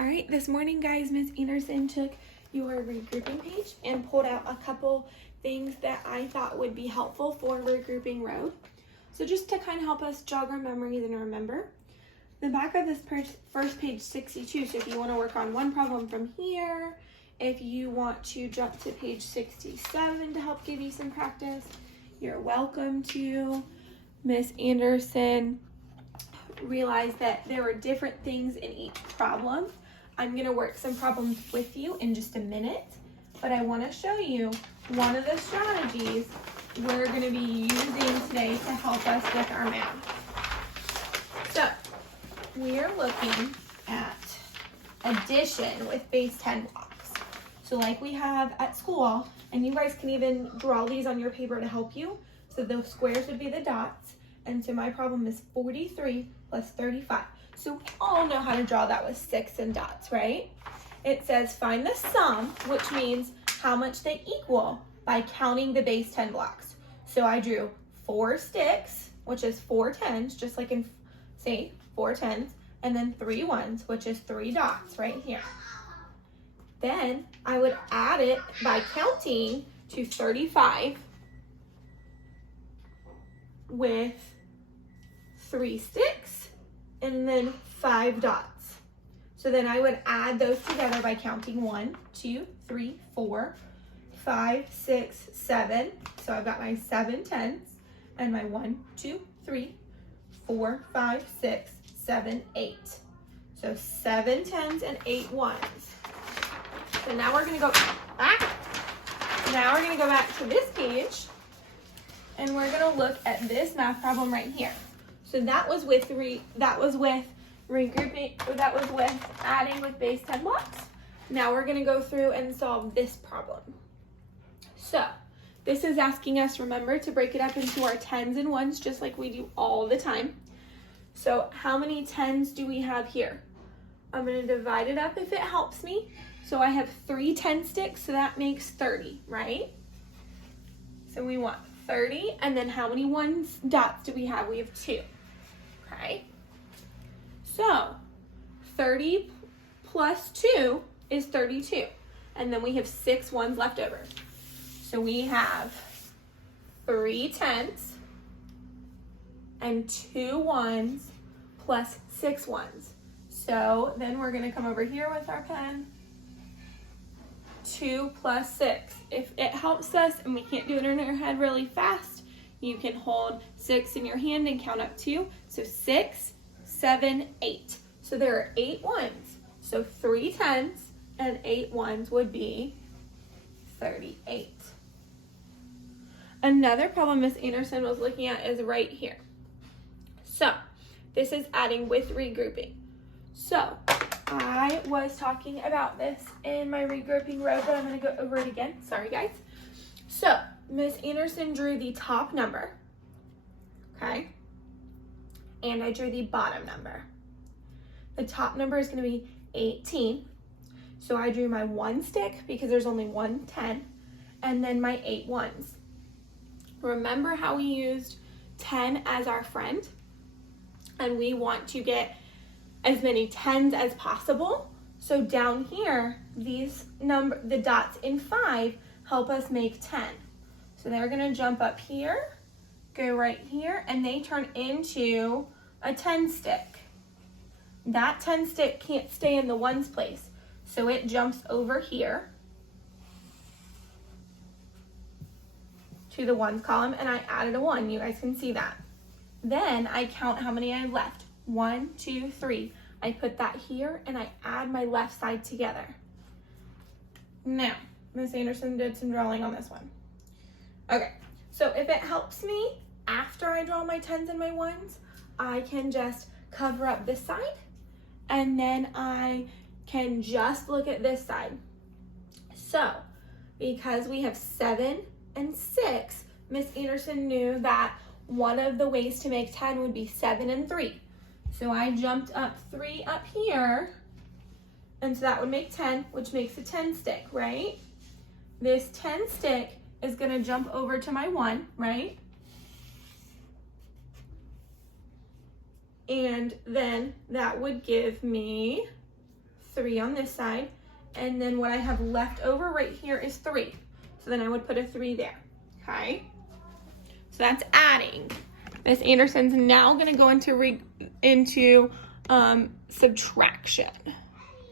All right, this morning, guys, Ms. Anderson took your regrouping page and pulled out a couple things that I thought would be helpful for regrouping road. So just to kind of help us jog our memories and remember, the back of this first page 62, so if you want to work on one problem from here, if you want to jump to page 67 to help give you some practice, you're welcome to. Ms. Anderson realized that there were different things in each problem. I'm going to work some problems with you in just a minute, but I want to show you one of the strategies we're going to be using today to help us with our math. So we are looking at addition with base 10 blocks. So like we have at school, and you guys can even draw these on your paper to help you. So those squares would be the dots. And so my problem is 43 plus 35. So we all know how to draw that with sticks and dots, right? It says find the sum, which means how much they equal by counting the base 10 blocks. So I drew 4 sticks, which is 4 tens, just like in, say, 4 tens, and then 3 ones, which is 3 dots right here. Then I would add it by counting to 35 with 3 sticks and then 5 dots. So then I would add those together by counting 1, 2, 3, 4, 5, 6, 7. So I've got my 7 tens and my 1, 2, 3, 4, 5, 6, 7, 8. So 7 tens and 8 ones. So now we're gonna go back. Now we're gonna go back to this page and we're gonna look at this math problem right here. So that was with regrouping, or that was with adding with base 10 blocks. Now we're gonna go through and solve this problem. So this is asking us, remember, to break it up into our tens and ones just like we do all the time. So how many tens do we have here? I'm gonna divide it up if it helps me. So I have 3 10 sticks, so that makes 30, right? So we want 30, and then how many dots do we have? We have 2, okay? So 30 plus 2 is 32, and then we have 6 ones left over. So we have 3 tens and 2 ones plus 6 ones. So then we're gonna come over here with our pen. 2 plus 6. If it helps us and we can't do it in our head really fast, you can hold 6 in your hand and count up 2. So 6, 7, 8. So there are 8 ones. So 3 tens and 8 ones would be 38. Another problem Miss Anderson was looking at is right here. So this is adding with regrouping. So I was talking about this in my regrouping row, but I'm going to go over it again. Sorry, guys. So Miss Anderson drew the top number, okay? And I drew the bottom number. The top number is going to be 18. So I drew my 1 stick because there's only 1 10, and then my 8 ones. Remember how we used 10 as our friend? And we want to get as many tens as possible. So down here, the dots in 5 help us make 10. So they're gonna jump up here, go right here, and they turn into a 10 stick. That 10 stick can't stay in the ones place, so it jumps over here to the ones column, and I added a 1. You guys can see that. Then I count how many I have left. 1, 2, 3. I put that here and I add my left side together. Now, Miss Anderson did some drawing on this one. Okay, so if it helps me, after I draw my tens and my ones, I can just cover up this side and then I can just look at this side. So, because we have 7 and 6, Miss Anderson knew that one of the ways to make 10 would be 7 and 3. So I jumped up 3 up here, and so that would make 10, which makes a 10 stick, right? This 10 stick is gonna jump over to my 1, right? And then that would give me 3 on this side, and then what I have left over right here is 3. So then I would put a 3 there, okay? So that's adding. Miss Anderson's now gonna go into subtraction.